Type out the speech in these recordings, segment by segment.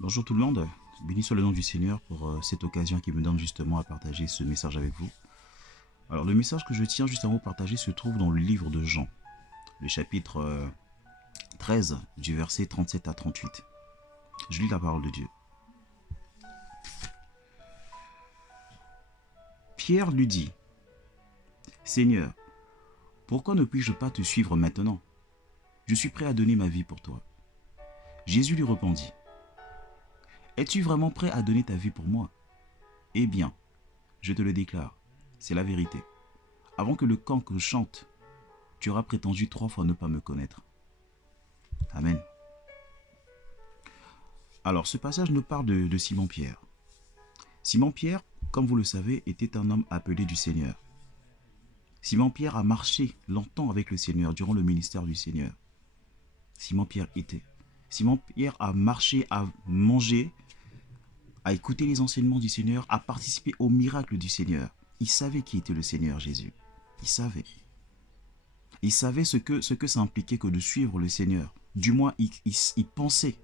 Bonjour tout le monde, béni soit le nom du Seigneur pour cette occasion qui me donne justement à partager ce message avec vous. Alors le message que je tiens juste à vous partager se trouve dans le livre de Jean, le chapitre 13 du verset 37 à 38. Je lis la parole de Dieu. Pierre lui dit, Seigneur, pourquoi ne puis-je pas te suivre maintenant? Je suis prêt à donner ma vie pour toi. Jésus lui répondit, es-tu vraiment prêt à donner ta vie pour moi? Eh bien, je te le déclare, c'est la vérité. Avant que le canque chante, tu auras prétendu 3 fois ne pas me connaître. Amen. Alors, ce passage nous parle de Simon-Pierre. Simon-Pierre, comme vous le savez, était un homme appelé du Seigneur. Simon-Pierre a marché longtemps avec le Seigneur durant le ministère du Seigneur. Simon-Pierre était. Simon-Pierre a marché, a mangé, a écouté les enseignements du Seigneur, a participé aux miracles du Seigneur. Il savait qui était le Seigneur Jésus. Il savait. Il savait ce que ça impliquait que de suivre le Seigneur. Du moins, il pensait.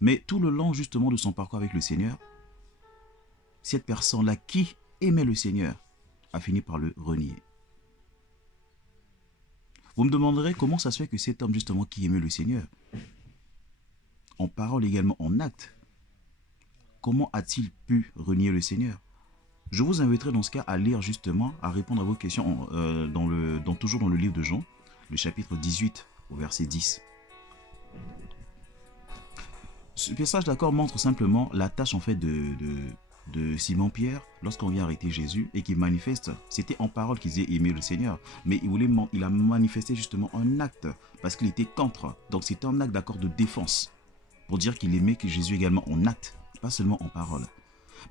Mais tout le long justement de son parcours avec le Seigneur, cette personne-là qui aimait le Seigneur a fini par le renier. Vous me demanderez comment ça se fait que cet homme justement qui aimait le Seigneur, en parole également en acte, comment a-t-il pu renier le Seigneur? Je vous inviterai dans ce cas à lire justement, à répondre à vos questions toujours dans le livre de Jean, le chapitre 18 au verset 10. Ce passage d'accord montre simplement la tâche en fait de Simon-Pierre lorsqu'on vient arrêter Jésus et qu'il manifeste, c'était en parole qu'il disait aimer le Seigneur, mais il a manifesté justement un acte parce qu'il était contre. Donc c'était un acte d'accord de défense pour dire qu'il aimait que Jésus également en acte, pas seulement en parole.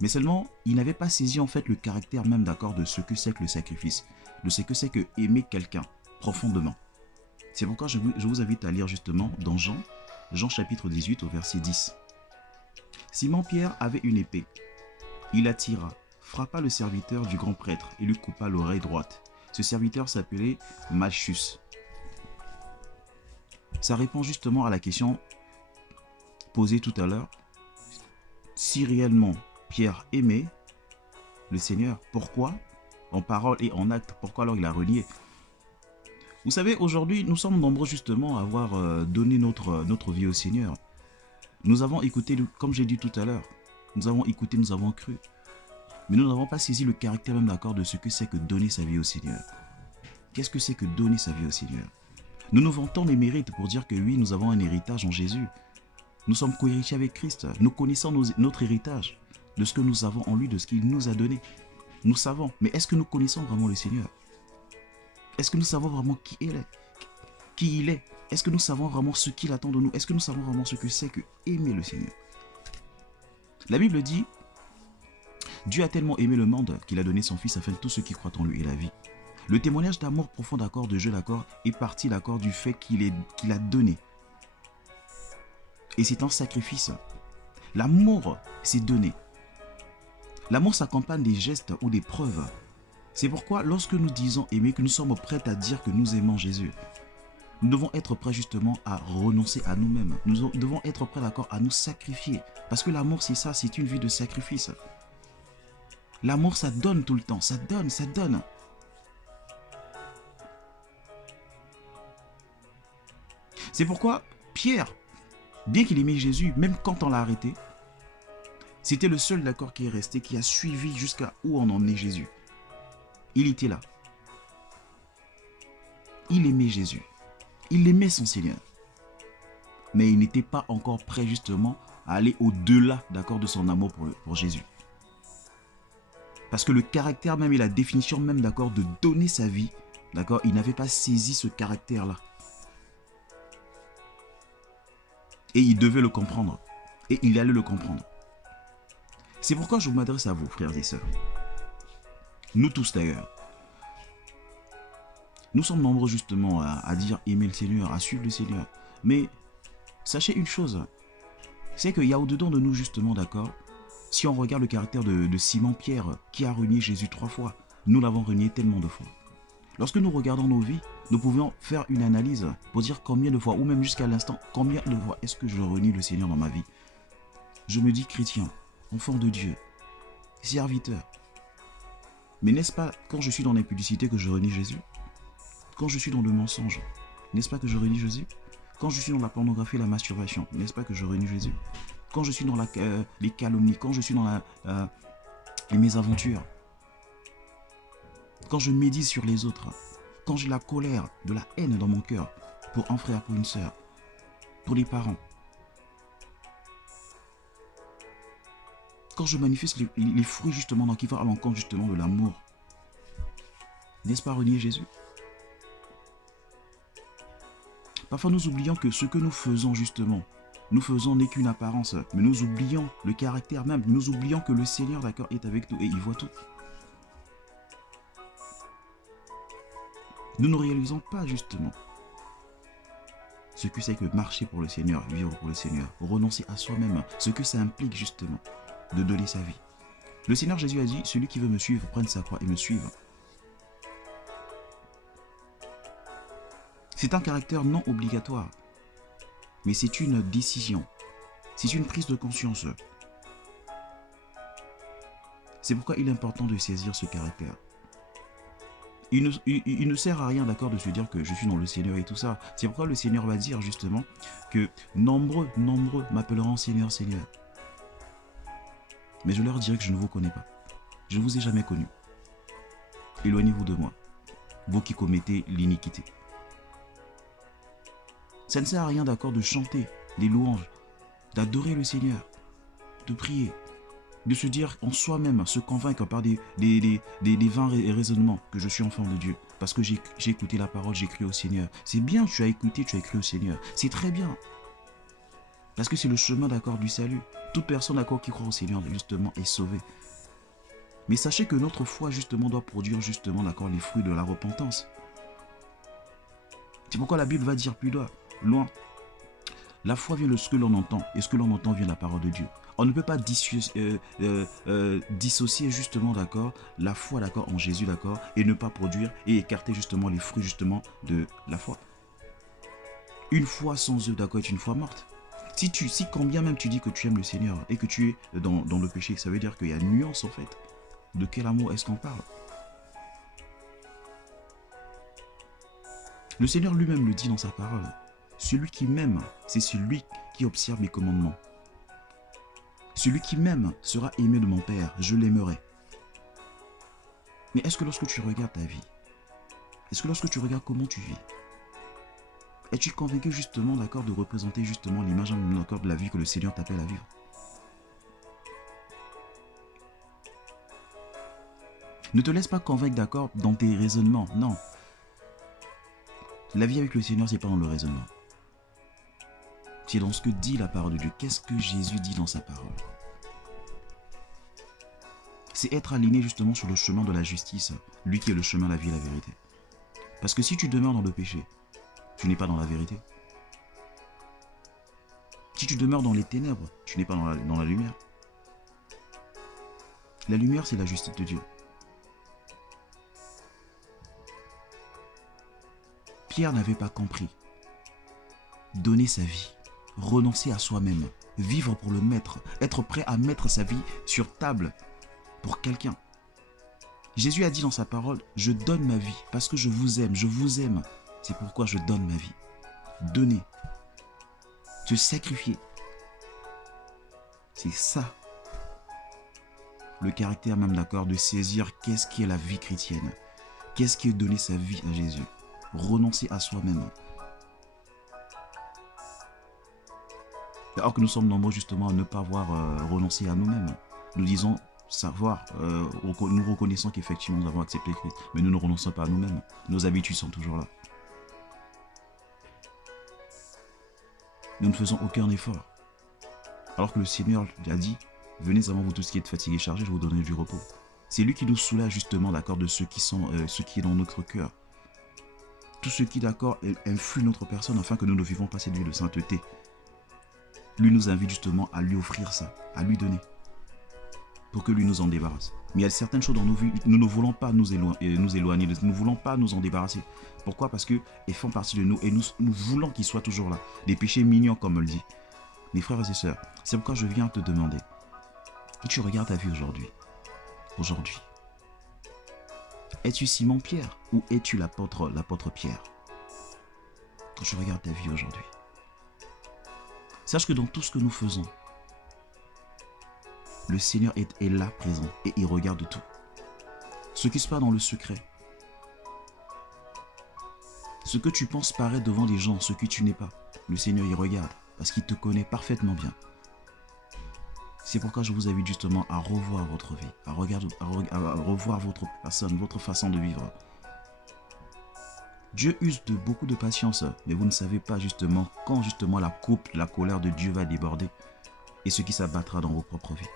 Mais seulement, il n'avait pas saisi en fait le caractère même d'accord de ce que c'est que le sacrifice, de ce que c'est que aimer quelqu'un profondément. C'est pourquoi je vous invite à lire justement dans Jean chapitre 18 au verset 10. Simon-Pierre avait une épée. Il la tira, frappa le serviteur du grand prêtre et lui coupa l'oreille droite. Ce serviteur s'appelait Malchus. Ça répond justement à la question posée tout à l'heure. Si réellement Pierre aimait le Seigneur, pourquoi, en parole et en acte, pourquoi alors il a renié? Vous savez, aujourd'hui, nous sommes nombreux justement à avoir donné notre vie au Seigneur. Nous avons écouté, comme j'ai dit tout à l'heure, nous avons écouté, nous avons cru. Mais nous n'avons pas saisi le caractère même d'accord de ce que c'est que donner sa vie au Seigneur. Qu'est-ce que c'est que donner sa vie au Seigneur? Nous nous vantons les mérites pour dire que oui, nous avons un héritage en Jésus. Nous sommes co-héritiers avec Christ. Nous connaissons notre héritage, de ce que nous avons en lui, de ce qu'il nous a donné. Nous savons, mais est-ce que nous connaissons vraiment le Seigneur? Est-ce que nous savons vraiment qui il est? Qui il est? Est-ce que nous savons vraiment ce qu'il attend de nous? Est-ce que nous savons vraiment ce que c'est que aimer le Seigneur? La Bible dit, Dieu a tellement aimé le monde qu'il a donné son Fils afin que tous ceux qui croient en lui aient la vie. Le témoignage d'amour profond d'accord, de jeu d'accord, est parti d'accord du fait qu'il a donné. Et c'est un sacrifice. L'amour, c'est donner. L'amour s'accompagne des gestes ou des preuves. C'est pourquoi lorsque nous disons aimer, que nous sommes prêts à dire que nous aimons Jésus, nous devons être prêts justement à renoncer à nous-mêmes. Nous devons être prêts d'accord à nous sacrifier. Parce que l'amour, c'est ça, c'est une vie de sacrifice. L'amour, ça donne tout le temps, ça donne, ça donne. C'est pourquoi Pierre, bien qu'il aimait Jésus, même quand on l'a arrêté, c'était le seul d'accord qui est resté, qui a suivi jusqu'à où on en est Jésus. Il était là. Il aimait Jésus. Il aimait son Seigneur. Mais il n'était pas encore prêt justement à aller au-delà d'accord de son amour pour Jésus. Parce que le caractère même et la définition même d'accord de donner sa vie, d'accord, il n'avait pas saisi ce caractère-là. Et il devait le comprendre. Et il allait le comprendre. C'est pourquoi je m'adresse à vous, frères et sœurs. Nous tous d'ailleurs. Nous sommes nombreux justement à dire aimer le Seigneur, à suivre le Seigneur. Mais sachez une chose, c'est qu'il y a au-dedans de nous justement, d'accord, si on regarde le caractère de Simon-Pierre qui a renié Jésus 3 fois, nous l'avons renié tellement de fois. Lorsque nous regardons nos vies, nous pouvons faire une analyse pour dire combien de fois, ou même jusqu'à l'instant, combien de fois est-ce que je renie le Seigneur dans ma vie. Je me dis chrétien, enfant de Dieu, serviteur. Mais n'est-ce pas quand je suis dans l'impudicité que je renie Jésus? Quand je suis dans le mensonge, n'est-ce pas que je renie Jésus? Quand je suis dans la pornographie et la masturbation, n'est-ce pas que je renie Jésus? Quand je suis dans les calomnies, quand je suis dans les mésaventures, quand je médite sur les autres, quand j'ai la colère, de la haine dans mon cœur, pour un frère, pour une sœur, pour les parents, quand je manifeste les fruits justement qui vont à l'encontre justement de l'amour, n'est-ce pas renier Jésus? Parfois nous oublions que ce que nous faisons justement, nous faisons n'est qu'une apparence, mais nous oublions le caractère même, nous oublions que le Seigneur d'accord est avec nous et il voit tout. Nous ne réalisons pas justement ce que c'est que marcher pour le Seigneur, vivre pour le Seigneur, renoncer à soi-même, ce que ça implique justement de donner sa vie. Le Seigneur Jésus a dit, celui qui veut me suivre, prenne sa croix et me suive. C'est un caractère non obligatoire, mais c'est une décision, c'est une prise de conscience. C'est pourquoi il est important de saisir ce caractère. Il ne sert à rien d'accord de se dire que je suis dans le Seigneur et tout ça. C'est pourquoi le Seigneur va dire justement que nombreux m'appelleront Seigneur, Seigneur. Mais je leur dirai que je ne vous connais pas. Je ne vous ai jamais connu. Éloignez-vous de moi, vous qui commettez l'iniquité. Ça ne sert à rien d'accord de chanter des louanges, d'adorer le Seigneur, de prier, de se dire en soi-même, se convaincre par des vains raisonnements que je suis enfant de Dieu. Parce que j'ai écouté la parole, j'ai cru au Seigneur. C'est bien, tu as écouté, tu as cru au Seigneur. C'est très bien. Parce que c'est le chemin d'accord du salut. Toute personne d'accord qui croit au Seigneur, justement, est sauvée. Mais sachez que notre foi, justement, doit produire, justement, d'accord, les fruits de la repentance. C'est pourquoi la Bible va dire plus loin. La foi vient de ce que l'on entend, et ce que l'on entend vient de la parole de Dieu. On ne peut pas dissocier justement, d'accord, la foi, d'accord, en Jésus, d'accord, et ne pas produire et écarter justement les fruits justement de la foi. Une foi sans œuvre, d'accord, est une foi morte. Si quand bien même tu dis que tu aimes le Seigneur et que tu es dans le péché, ça veut dire qu'il y a une nuance en fait. De quel amour est-ce qu'on parle? Le Seigneur lui-même le dit dans sa parole. Celui qui m'aime, c'est celui qui observe mes commandements. Celui qui m'aime sera aimé de mon Père, je l'aimerai. Mais est-ce que lorsque tu regardes ta vie, est-ce que lorsque tu regardes comment tu vis, es-tu convaincu justement, d'accord, de représenter justement l'image d'accord de la vie que le Seigneur t'appelle à vivre? Ne te laisse pas convaincre, d'accord, dans tes raisonnements, non. La vie avec le Seigneur, c'est pas dans le raisonnement. C'est dans ce que dit la parole de Dieu. Qu'est-ce que Jésus dit dans sa parole? C'est être aligné justement sur le chemin de la justice, lui qui est le chemin, la vie et la vérité. Parce que si tu demeures dans le péché, tu n'es pas dans la vérité. Si tu demeures dans les ténèbres, tu n'es pas dans la lumière. La lumière, c'est la justice de Dieu. Pierre n'avait pas compris. Donner sa vie, renoncer à soi-même, vivre pour le maître, être prêt à mettre sa vie sur table pour quelqu'un. Jésus a dit dans sa parole, je donne ma vie parce que je vous aime. C'est pourquoi je donne ma vie. Donner, se sacrifier. C'est ça, le caractère même d'accord de saisir qu'est-ce qui est la vie chrétienne. Qu'est-ce qui est donner sa vie à Jésus. Renoncer à soi-même. Alors que nous sommes nombreux justement à ne pas avoir renoncé à nous-mêmes. Nous disons savoir, nous reconnaissons qu'effectivement nous avons accepté Christ, mais nous ne renonçons pas à nous-mêmes. Nos habitudes sont toujours là. Nous ne faisons aucun effort. Alors que le Seigneur a dit, venez avant vous tous qui êtes fatigués et chargés, je vous donnerai du repos. C'est lui qui nous soulage justement, d'accord, de ce qui est dans notre cœur. Tout ce qui, d'accord, influe notre personne afin que nous ne vivons pas cette vie de sainteté. Lui nous invite justement à lui offrir ça, à lui donner, pour que lui nous en débarrasse. Mais il y a certaines choses dont nous ne voulons pas nous éloigner, nous ne voulons pas nous en débarrasser. Pourquoi? Parce qu'elles font partie de nous et nous voulons qu'ils soient toujours là. Des péchés mignons, comme on le dit. Mes frères et sœurs, c'est pourquoi je viens te demander. Et tu regardes ta vie aujourd'hui. Aujourd'hui. Es-tu Simon-Pierre ou es-tu l'apôtre Pierre? Quand tu regardes ta vie aujourd'hui. Sache que dans tout ce que nous faisons, le Seigneur est là présent et il regarde tout. Ce qui se passe dans le secret. Ce que tu penses paraître devant les gens, ce que tu n'es pas. Le Seigneur il regarde parce qu'il te connaît parfaitement bien. C'est pourquoi je vous invite justement à revoir votre vie, à revoir votre personne, votre façon de vivre. Dieu use de beaucoup de patience, mais vous ne savez pas justement quand justement la colère de Dieu va déborder et ce qui s'abattra dans vos propres vies.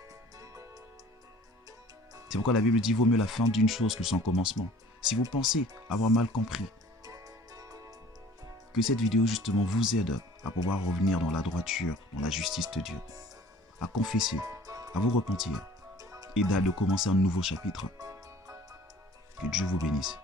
C'est pourquoi la Bible dit vaut mieux la fin d'une chose que son commencement. Si vous pensez avoir mal compris, que cette vidéo justement vous aide à pouvoir revenir dans la droiture, dans la justice de Dieu, à confesser, à vous repentir et de commencer un nouveau chapitre. Que Dieu vous bénisse.